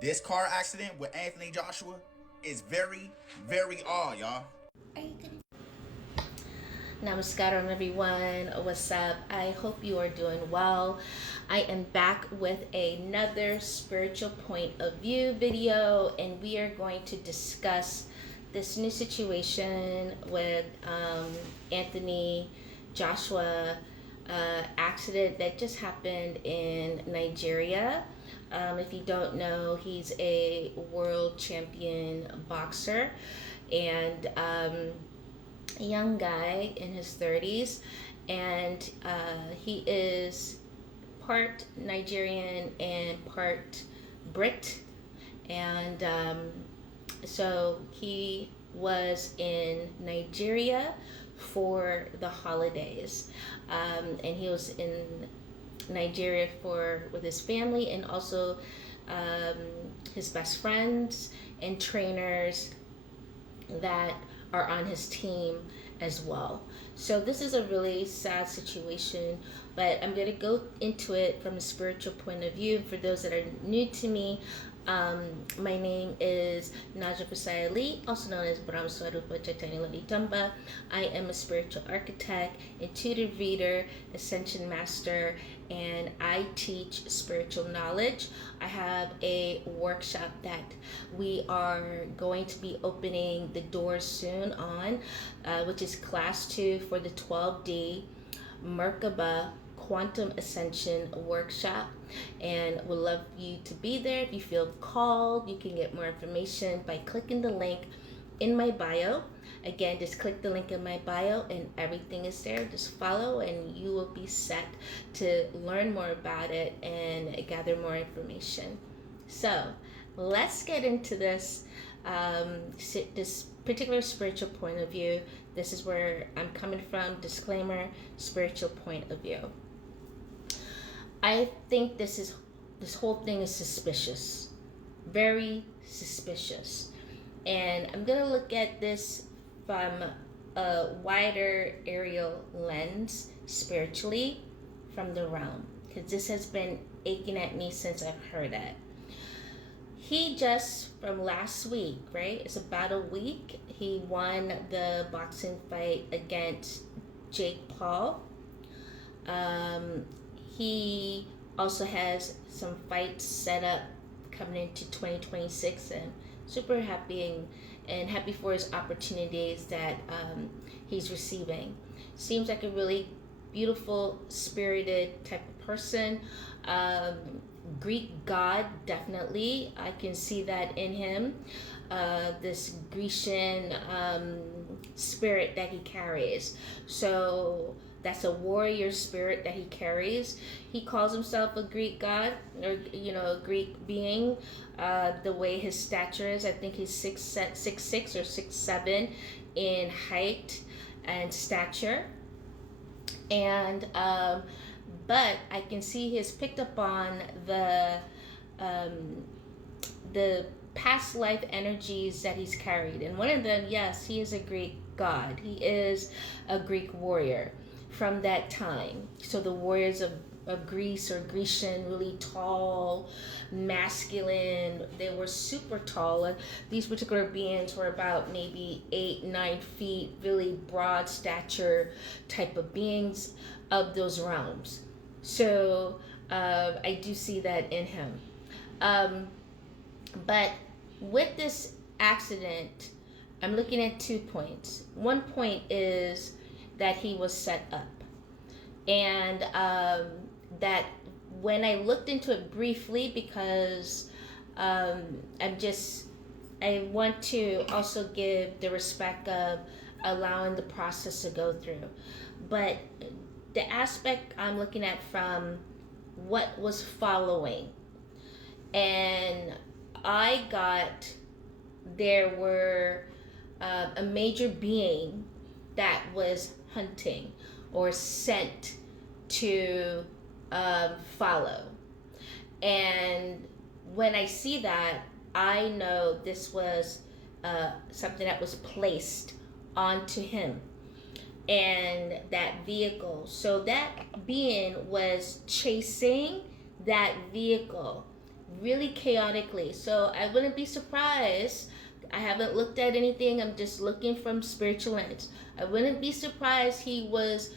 This car accident with Anthony Joshua is very, very odd, y'all. Namaskaram, everyone. What's up? I hope you are doing well. I am back with another spiritual point of view video, and we are going to discuss this new situation with Anthony Joshua accident that just happened in Nigeria. If you don't know, he's a world champion boxer and a young guy in his 30s, and he is part Nigerian and part Brit. And so he was in Nigeria for the holidays, and he was in Nigeria with his family, and also his best friends and trainers that are on his team as well. So this is a really sad situation, but I'm going to go into it from a spiritual point of view. For those that are new to me, my name is Naja Fasai Ali, also known as Brahm Swarupa Chaitanya Lalitamba. I am a spiritual architect, intuitive reader, ascension master, and I teach spiritual knowledge. I have a workshop that we are going to be opening the doors soon on, which is class 2 for the 12D Merkaba Quantum Ascension Workshop, and would love you to be there. If you feel called, you can get more information by clicking the link in my bio. Again, just click the link in my bio and everything is there. Just follow and you will be set to learn more about it and gather more information. So let's get into this this particular spiritual point of view. This is where I'm coming from. Disclaimer: spiritual point of view. I think this whole thing is suspicious, very suspicious, and I'm gonna look at this from a wider aerial lens, spiritually, from the realm, because this has been aching at me since I've heard it. He just, from last week, right? It's about a week. He won the boxing fight against Jake Paul. He also has some fights set up coming into 2026, and super happy and happy for his opportunities that he's receiving. Seems like a really beautiful, spirited type of person. Greek god, definitely. I can see that in him. This Grecian spirit that he carries. So that's a warrior spirit that he carries. He calls himself a Greek god, or a Greek being. The way his stature is, I think he's 6'6" or 6'7" in height and stature. And but I can see he has picked up on the past life energies that he's carried, and one of them, yes, he is a Greek god. He is a Greek warrior from that time. So the warriors of Greece, or Grecian, really tall, masculine. They were super tall. These particular beings were about maybe 8-9 feet, really broad stature type of beings of those realms. So I do see that in him. But with this accident, I'm looking at 2 points. One point is that he was set up, and that when I looked into it briefly, because I want to also give the respect of allowing the process to go through. But the aspect I'm looking at from what was following, and I got, there were a major being that was hunting or sent to follow. And when I see that, I know this was something that was placed onto him and that vehicle. So that being was chasing that vehicle really chaotically. So I wouldn't be surprised. I haven't looked at anything. I'm just looking from spiritual lens. I wouldn't be surprised he was,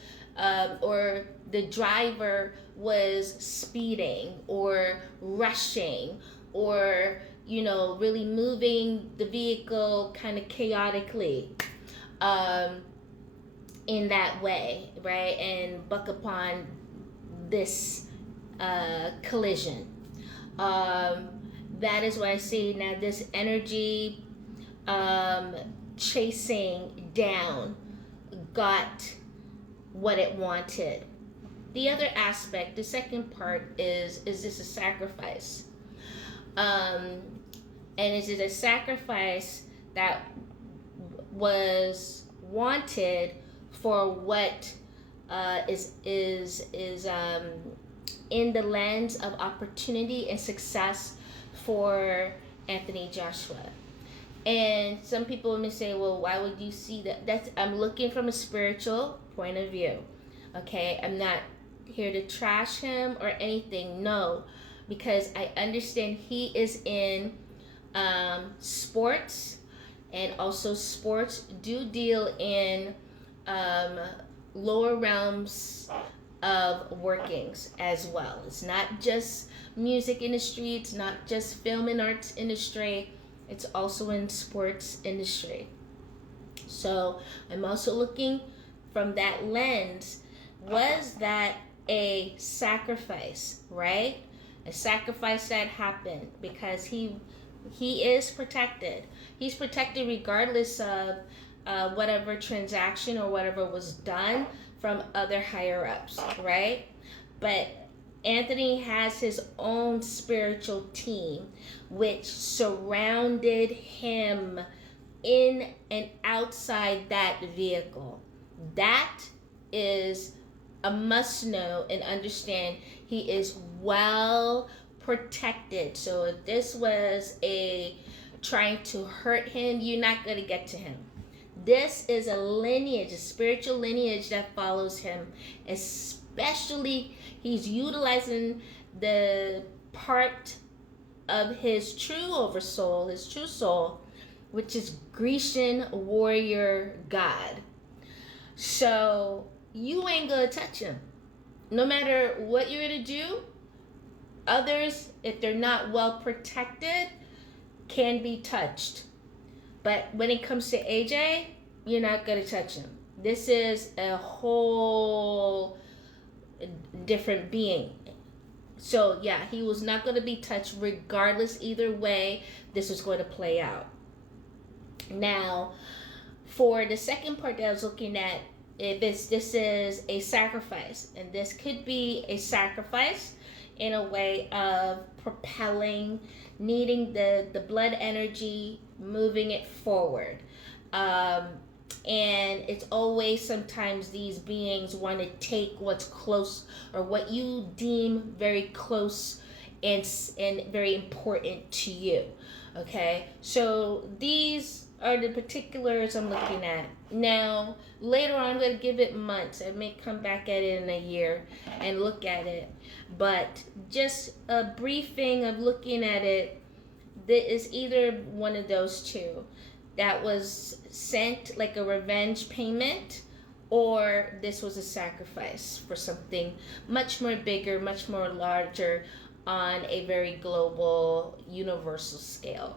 or the driver was speeding or rushing or, really moving the vehicle kind of chaotically in that way, right? And buck upon this collision. That is what I see. Now, this energy chasing down got what it wanted. The other aspect, the second part is this a sacrifice? And is it a sacrifice that was wanted for what is in the lens of opportunity and success for Anthony Joshua? And some people may say, well, why would you see that? I'm looking from a spiritual point of view. Okay, I'm not here to trash him or anything. No, because I understand he is in sports, and also sports do deal in lower realms of workings as well. It's not just music industry, it's not just film and arts industry, it's also in sports industry. So I'm also looking from that lens. Was that a sacrifice, right? A sacrifice that happened because he is protected. He's protected regardless of whatever transaction or whatever was done from other higher ups, right? But Anthony has his own spiritual team which surrounded him in and outside that vehicle. That is a must know and understand. He is well protected. So if this was a trying to hurt him, you're not going to get to him. This is a lineage, a spiritual lineage that follows him. Especially, he's utilizing the part of his true oversoul, his true soul, which is Grecian warrior god. So you ain't gonna touch him. No matter what you're gonna do, others, if they're not well protected, can be touched. But when it comes to AJ, you're not gonna touch him. This is a whole different being. So yeah, he was not going to be touched regardless. Either way, this was going to play out. Now, for the second part that I was looking at, if this is a sacrifice, and this could be a sacrifice in a way of propelling, needing the blood energy, moving it forward. And it's always sometimes these beings want to take what's close or what you deem very close and very important to you. Okay, so these are the particulars I'm looking at. Now, later on, I'm going to give it months. I may come back at it in a year and look at it. But just a briefing of looking at it, that is either one of those two. That was sent like a revenge payment, or this was a sacrifice for something much more bigger, much more larger on a very global, universal scale.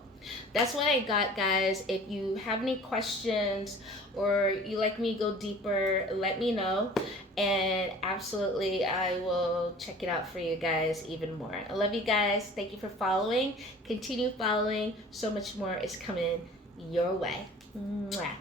That's what I got, guys. If you have any questions or you like me to go deeper, let me know. And absolutely, I will check it out for you guys even more. I love you guys. Thank you for following. Continue following. So much more is coming your way. Mwah.